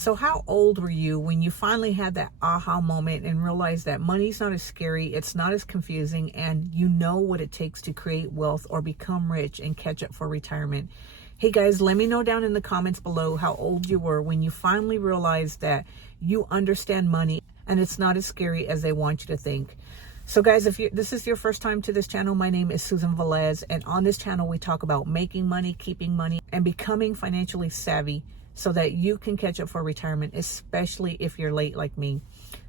So how old were you when you finally had that aha moment and realized that money's not as scary, it's not as confusing, and you know what it takes to create wealth or become rich and catch up for retirement? Hey guys, let me know down in the comments below how old you were when you finally realized that you understand money and it's not as scary as they want you to think. So guys, if this is your first time to this channel, my name is Susan Velez, and on this channel we talk about making money, keeping money, and becoming financially savvy so that you can catch up for retirement, especially if you're late like me.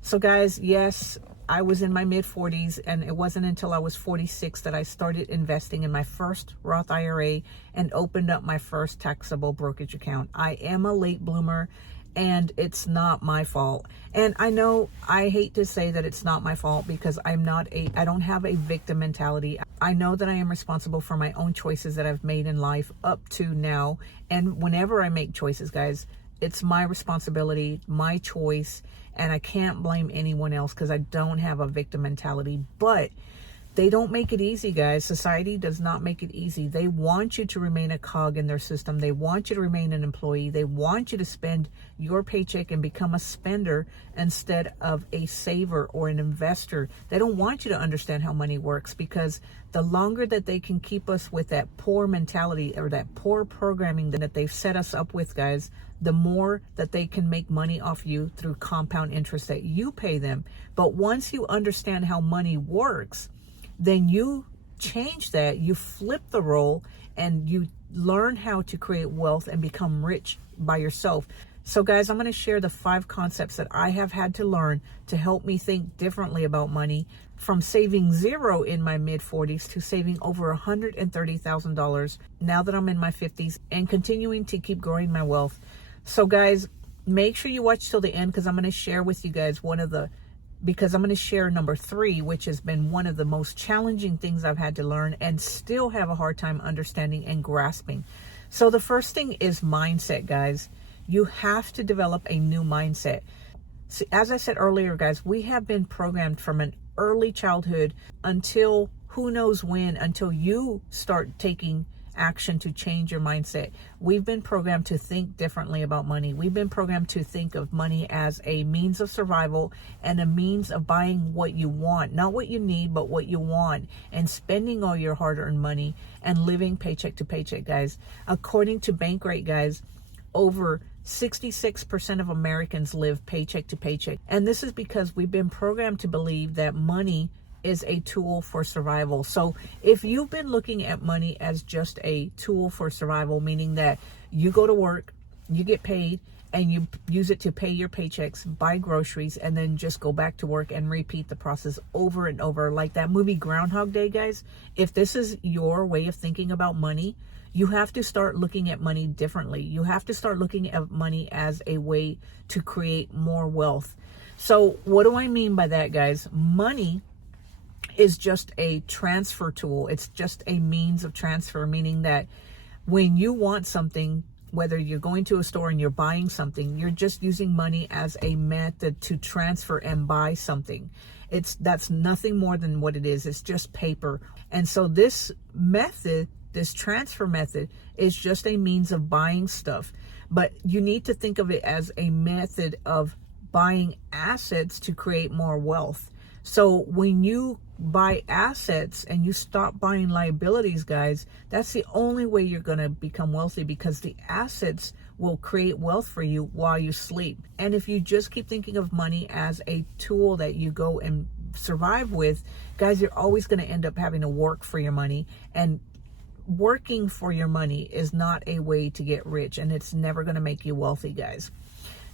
So guys, yes, I was in my mid-40s, and it wasn't until I was 46 that I started investing in my first Roth IRA and opened up my first taxable brokerage account. I am a late bloomer, and it's not my fault. And I know I hate to say that it's not my fault because I don't have a victim mentality. I know that I am responsible for my own choices that I've made in life up to now. And whenever I make choices, guys, it's my responsibility, my choice, and I can't blame anyone else because I don't have a victim mentality. But they don't make it easy, guys. Society does not make it easy. They want you to remain a cog in their system. They want you to remain an employee. They want you to spend your paycheck and become a spender instead of a saver or an investor. They don't want you to understand how money works, because the longer that they can keep us with that poor mentality or that poor programming that they've set us up with, guys, the more that they can make money off you through compound interest that you pay them. But once you understand how money works, then you change that, you flip the role, and you learn how to create wealth and become rich by yourself. So guys, I'm going to share the 5 concepts that I have had to learn to help me think differently about money, from saving zero in my mid-40s to saving over $130,000 now that I'm in my 50s and continuing to keep growing my wealth. So guys, make sure you watch till the end, because I'm going to share with you guys because I'm going to share number 3, which has been one of the most challenging things I've had to learn and still have a hard time understanding and grasping. So the first thing is mindset, guys. You have to develop a new mindset. So as I said earlier, guys, we have been programmed from an early childhood until who knows when, until you start taking action to change your mindset. We've been programmed to think differently about money. We've been programmed to think of money as a means of survival and a means of buying what you want, not what you need, but what you want, and spending all your hard-earned money and living paycheck to paycheck, guys. According to Bankrate, guys, over 66% of Americans live paycheck to paycheck. And this is because we've been programmed to believe that money is a tool for survival. So if you've been looking at money as just a tool for survival, meaning that you go to work, you get paid, and you use it to pay your paychecks, buy groceries, and then just go back to work and repeat the process over and over, like that movie Groundhog Day, guys, if this is your way of thinking about money, you have to start looking at money differently. You have to start looking at money as a way to create more wealth. So what do I mean by that, guys? Money is just a transfer tool. It's just a means of transfer, meaning that when you want something, whether you're going to a store and you're buying something, you're just using money as a method to transfer and buy something. That's nothing more than what it is. It's just paper. And so this method, this transfer method, is just a means of buying stuff. But you need to think of it as a method of buying assets to create more wealth. So when you buy assets and you stop buying liabilities, guys, that's the only way you're going to become wealthy, because the assets will create wealth for you while you sleep. And if you just keep thinking of money as a tool that you go and survive with, guys, you're always going to end up having to work for your money. And working for your money is not a way to get rich, and it's never going to make you wealthy, guys.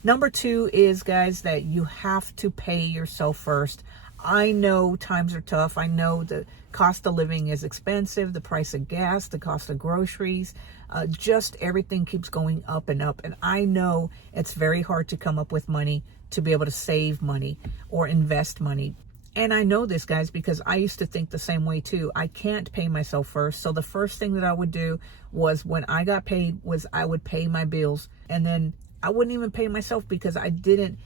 Number 2 is, guys, that you have to pay yourself first. I know times are tough. I know the cost of living is expensive, the price of gas, the cost of groceries, just everything keeps going up and up. And I know it's very hard to come up with money to be able to save money or invest money. And I know this, guys, because I used to think the same way too. I can't pay myself first. So the first thing that I would do was, when I got paid, was I would pay my bills. And then I wouldn't even pay myself because I didn't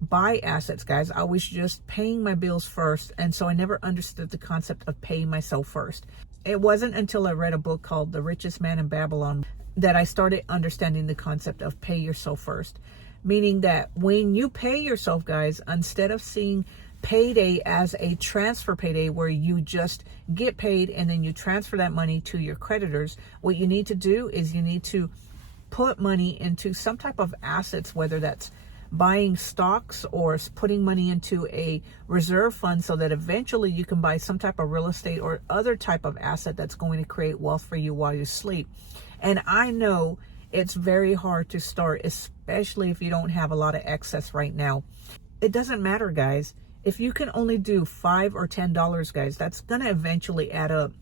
buy assets, guys. I was just paying my bills first. And so I never understood the concept of paying myself first. It wasn't until I read a book called The Richest Man in Babylon that I started understanding the concept of pay yourself first. meaning that when you pay yourself, guys, instead of seeing payday as a transfer payday where you just get paid and then you transfer that money to your creditors, what you need to do is you need to put money into some type of assets, whether that's buying stocks or putting money into a reserve fund so that eventually you can buy some type of real estate or other type of asset that's going to create wealth for you while you sleep. And I know it's very hard to start, especially if you don't have a lot of excess right now. It doesn't matter, guys. If you can only do $5 or $10, guys, that's going to eventually add up.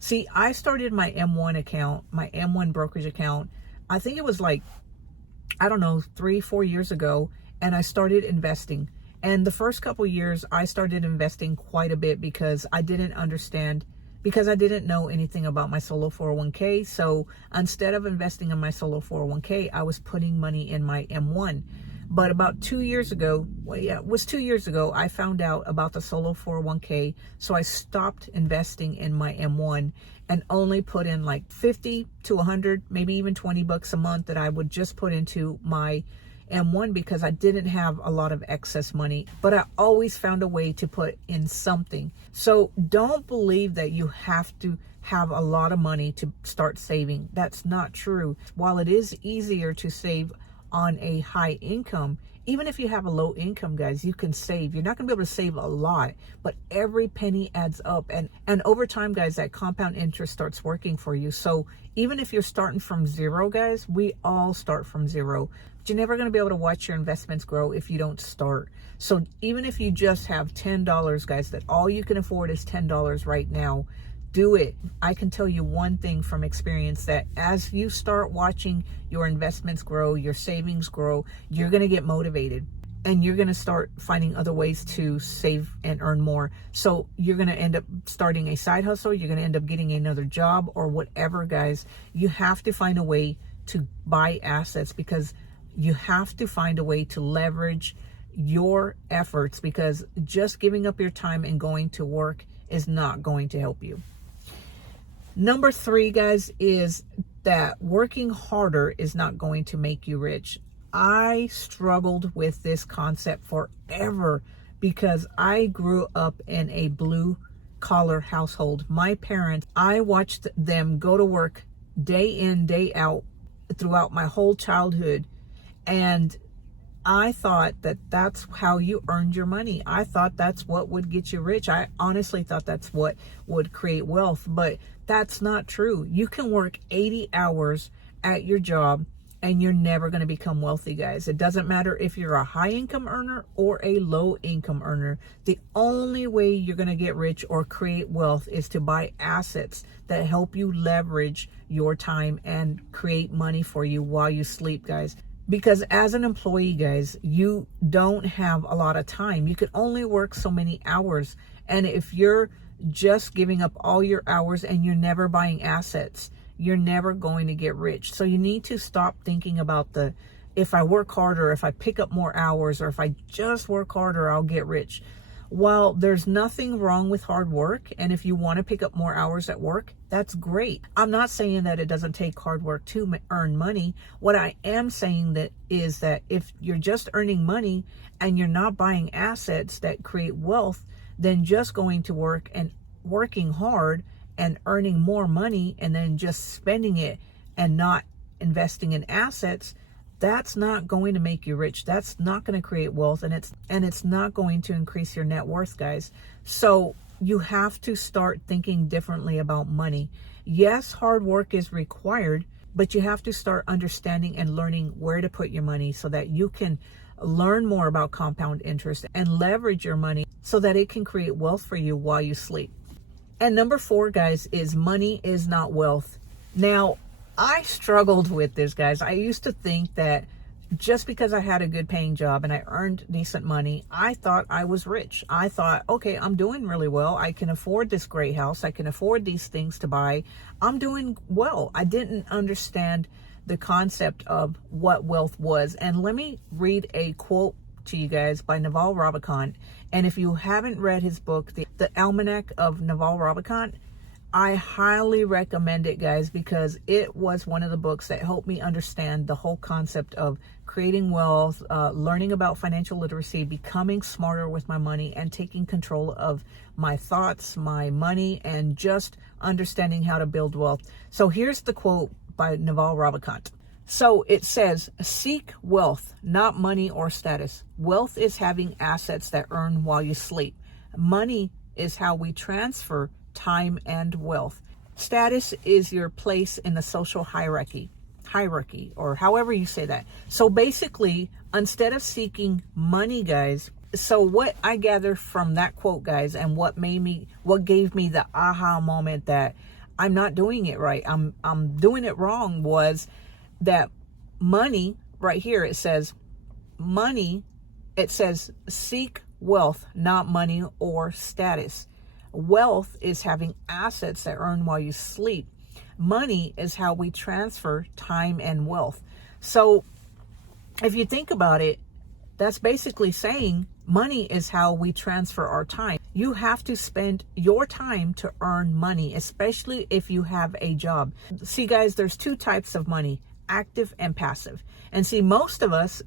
See, I started my M1 account, my M1 brokerage account, I think it was like, I don't know, 3-4 years ago, and I started investing. And the first couple years, I started investing quite a bit because I didn't understand, because I didn't know anything about my solo 401k. So instead of investing in my solo 401k, I was putting money in my M1. But about 2 years ago, well, yeah, it was 2 years ago, I found out about the solo 401k. So I stopped investing in my M1 and only put in like 50 to 100, maybe even 20 bucks a month that I would just put into my M1 because I didn't have a lot of excess money, but I always found a way to put in something. So don't believe that you have to have a lot of money to start saving. That's not true. While it is easier to save on a high income, even if you have a low income, guys, you can save. You're not going to be able to save a lot, but every penny adds up. And over time, guys, that compound interest starts working for you. So even if you're starting from zero, guys, we all start from zero. But you're never going to be able to watch your investments grow if you don't start. So even if you just have $10, guys, that all you can afford is $10 right now, do it. I can tell you one thing from experience, that as you start watching your investments grow, your savings grow, you're going to get motivated and you're going to start finding other ways to save and earn more. So you're going to end up starting a side hustle. You're going to end up getting another job or whatever, guys. You have to find a way to buy assets because you have to find a way to leverage your efforts, because just giving up your time and going to work is not going to help you. Number 3, guys, is that working harder is not going to make you rich. I struggled with this concept forever because I grew up in a blue collar household. My parents, I watched them go to work day in, day out throughout my whole childhood. And I thought that that's how you earned your money. I thought that's what would get you rich. I honestly thought that's what would create wealth, but that's not true. You can work 80 hours at your job and you're never going to become wealthy, guys. It doesn't matter if you're a high income earner or a low income earner. The only way you're going to get rich or create wealth is to buy assets that help you leverage your time and create money for you while you sleep, guys. Because as an employee, guys, you don't have a lot of time. You can only work so many hours. And if you're just giving up all your hours and you're never buying assets, you're never going to get rich. So you need to stop thinking about if I work harder, if I pick up more hours, or if I just work harder, I'll get rich. While there's nothing wrong with hard work, and if you want to pick up more hours at work, that's great. I'm not saying that it doesn't take hard work to earn money. What I am saying is that if you're just earning money and you're not buying assets that create wealth, then just going to work and working hard and earning more money and then just spending it and not investing in assets, that's not going to make you rich. That's not going to create wealth, and it's not going to increase your net worth, guys. So you have to start thinking differently about money. Yes, hard work is required, but you have to start understanding and learning where to put your money so that you can learn more about compound interest and leverage your money so that it can create wealth for you while you sleep. And number 4, guys, is money is not wealth. Now, I struggled with this, guys. I used to think that just because I had a good paying job and I earned decent money, I thought I was rich. I thought, okay, I'm doing really well. I can afford this great house. I can afford these things to buy. I'm doing well. I didn't understand the concept of what wealth was. And let me read a quote to you guys by Naval Ravikant. And if you haven't read his book, the Almanac of Naval Ravikant, I highly recommend it, guys, because it was one of the books that helped me understand the whole concept of creating wealth, learning about financial literacy, becoming smarter with my money, and taking control of my thoughts, my money, and just understanding how to build wealth. So here's the quote by Naval Ravikant. So it says, seek wealth, not money or status. Wealth is having assets that earn while you sleep. Money is how we transfer time and wealth. Status is your place in the social hierarchy, or however you say that. So basically, instead of seeking money, guys, so what I gather from that quote, guys, and what gave me the aha moment that I'm not doing it right, I'm doing it wrong, was that money, right here, it says seek wealth, not money or status. Wealth is having assets that earn while you sleep. Money is how we transfer time and wealth. So if you think about it, that's basically saying money is how we transfer our time. You have to spend your time to earn money, especially if you have a job. See, guys, there's two types of money, active and passive. And see, most of us,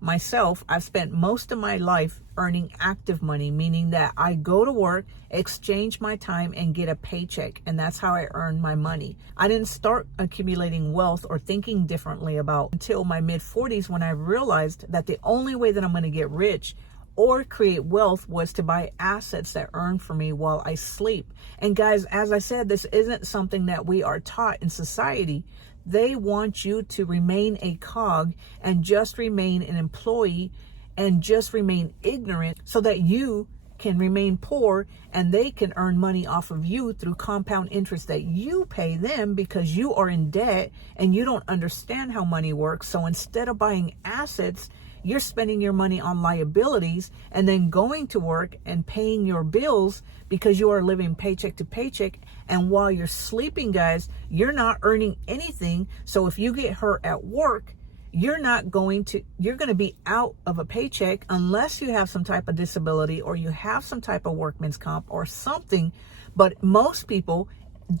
myself, I've spent most of my life earning active money, meaning that I go to work, exchange my time, and get a paycheck. And that's how I earn my money. I didn't start accumulating wealth or thinking differently about until my mid-40s, when I realized that the only way that I'm going to get rich or create wealth was to buy assets that earn for me while I sleep. And guys, as I said, this isn't something that we are taught in society. They want you to remain a cog and just remain an employee and just remain ignorant so that you can remain poor and they can earn money off of you through compound interest that you pay them because you are in debt and you don't understand how money works. So instead of buying assets, you're spending your money on liabilities and then going to work and paying your bills because you are living paycheck to paycheck. And while you're sleeping, guys, you're not earning anything. So if you get hurt at work, you're going to be out of a paycheck unless you have some type of disability or you have some type of workman's comp or something. But most people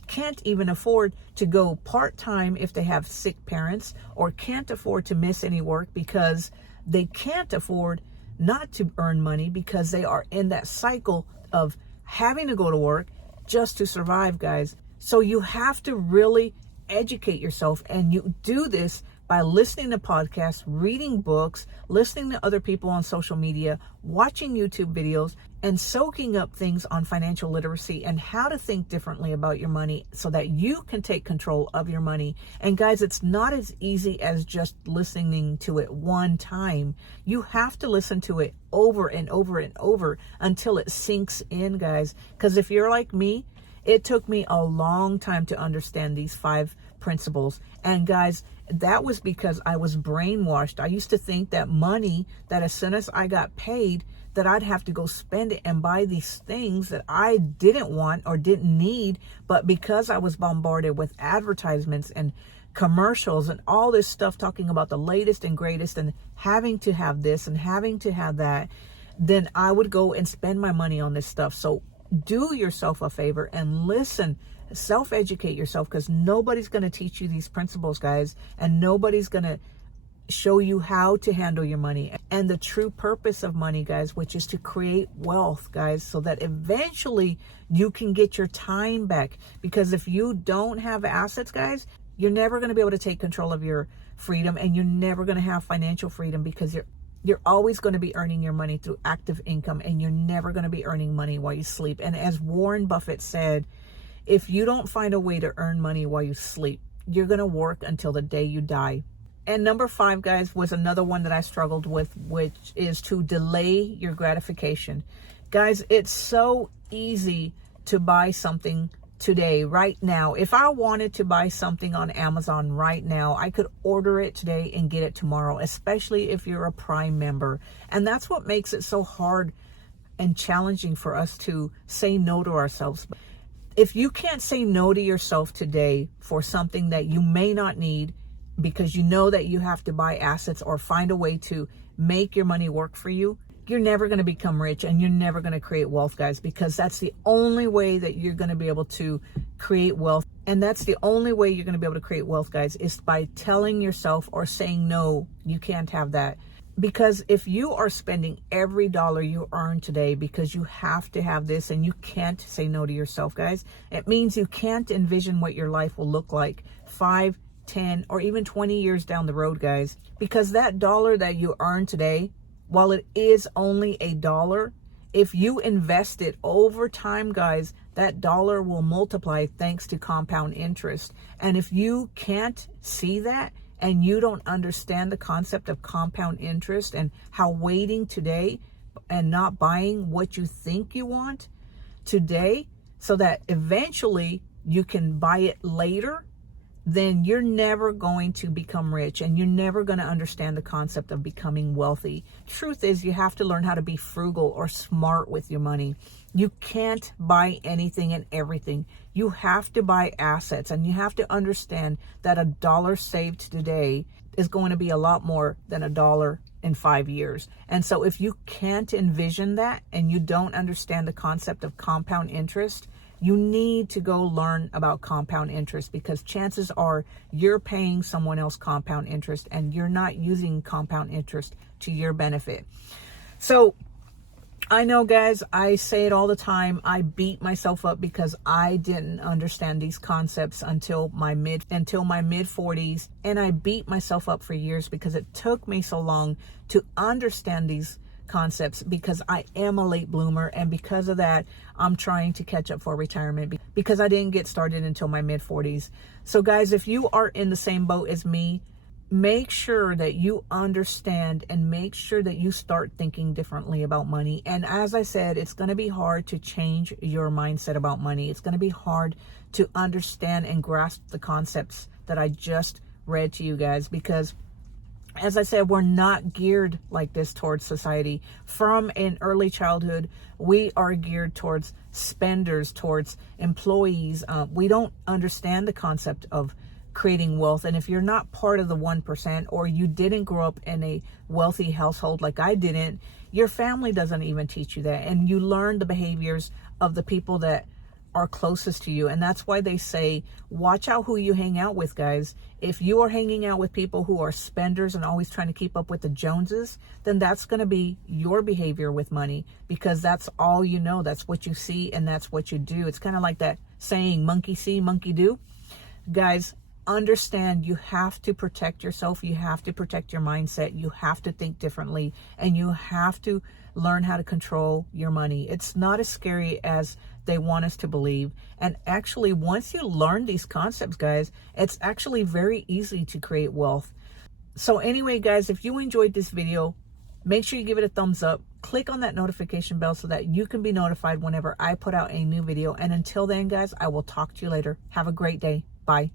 can't even afford to go part-time if they have sick parents, or can't afford to miss any work because they can't afford not to earn money because they are in that cycle of having to go to work just to survive, guys. So you have to really educate yourself, and you do this by listening to podcasts, reading books, listening to other people on social media, watching YouTube videos, and soaking up things on financial literacy and how to think differently about your money so that you can take control of your money. And guys, it's not as easy as just listening to it one time. You have to listen to it over and over and over until it sinks in, guys. Because if you're like me, it took me a long time to understand these 5 principles. And guys, that was because I was brainwashed. I used to think that money, that as soon as I got paid, that I'd have to go spend it and buy these things that I didn't want or didn't need. But because I was bombarded with advertisements and commercials and all this stuff talking about the latest and greatest and having to have this and having to have that, then I would go and spend my money on this stuff. So do yourself a favor and listen, self-educate yourself, because nobody's going to teach you these principles, guys, and nobody's going to show you how to handle your money and the true purpose of money, guys, which is to create wealth, guys, so that eventually you can get your time back. Because if you don't have assets, guys, you're never going to be able to take control of your freedom, and you're never going to have financial freedom, because you're always going to be earning your money through active income, and you're never going to be earning money while you sleep. And as Warren Buffett said, if you don't find a way to earn money while you sleep, you're going to work until the day you die. And number 5, guys, was another one that I struggled with, which is to delay your gratification. Guys, it's so easy to buy something today, right now. If I wanted to buy something on Amazon right now, I could order it today and get it tomorrow, especially if you're a Prime member. And that's what makes it so hard and challenging for us to say no to ourselves. If you can't say no to yourself today for something that you may not need, because you know that you have to buy assets or find a way to make your money work for you, you're never going to become rich and you're never going to create wealth, guys, because that's the only way that you're going to be able to create wealth. And that's the only way you're going to be able to create wealth, guys, is by telling yourself or saying, no, you can't have that. Because if you are spending every dollar you earn today because you have to have this and you can't say no to yourself, guys, it means you can't envision what your life will look like 5, 10, or even 20 years down the road, guys. Because that dollar that you earn today, while it is only a dollar, if you invest it over time, guys, that dollar will multiply thanks to compound interest. And if you can't see that and you don't understand the concept of compound interest and how waiting today and not buying what you think you want today so that eventually you can buy it later, then you're never going to become rich and you're never going to understand the concept of becoming wealthy. Truth is, you have to learn how to be frugal or smart with your money. You can't buy anything and everything. You have to buy assets, and you have to understand that a dollar saved today is going to be a lot more than a dollar in 5 years. And so if you can't envision that and you don't understand the concept of compound interest, you need to go learn about compound interest, because chances are you're paying someone else compound interest and you're not using compound interest to your benefit. So I know, guys, I say it all the time. I beat myself up because I didn't understand these concepts until my mid 40s. And I beat myself up for years because it took me so long to understand these concepts, because I am a late bloomer, and because of that I'm trying to catch up for retirement because I didn't get started until my mid 40s. So guys, if you are in the same boat as me, make sure that you understand and make sure that you start thinking differently about money. And as I said, it's going to be hard to change your mindset about money. It's going to be hard to understand and grasp the concepts that I just read to you guys, because as I said, we're not geared like this towards society. From an early childhood, we are geared towards spenders, towards employees. We don't understand the concept of creating wealth. And if you're not part of the 1%, or you didn't grow up in a wealthy household like I didn't, your family doesn't even teach you that. And you learn the behaviors of the people that are closest to you. And that's why they say, watch out who you hang out with, guys. If you are hanging out with people who are spenders and always trying to keep up with the Joneses, then that's going to be your behavior with money, because that's all you know. That's what you see and that's what you do. It's kind of like that saying, monkey see, monkey do. Guys, understand you have to protect yourself. You have to protect your mindset. You have to think differently, and you have to learn how to control your money. It's not as scary as they want us to believe. And actually, once you learn these concepts, guys, it's actually very easy to create wealth. So anyway, guys, if you enjoyed this video, make sure you give it a thumbs up. Click on that notification bell so that you can be notified whenever I put out a new video. And until then, guys, I will talk to you later. Have a great day. Bye.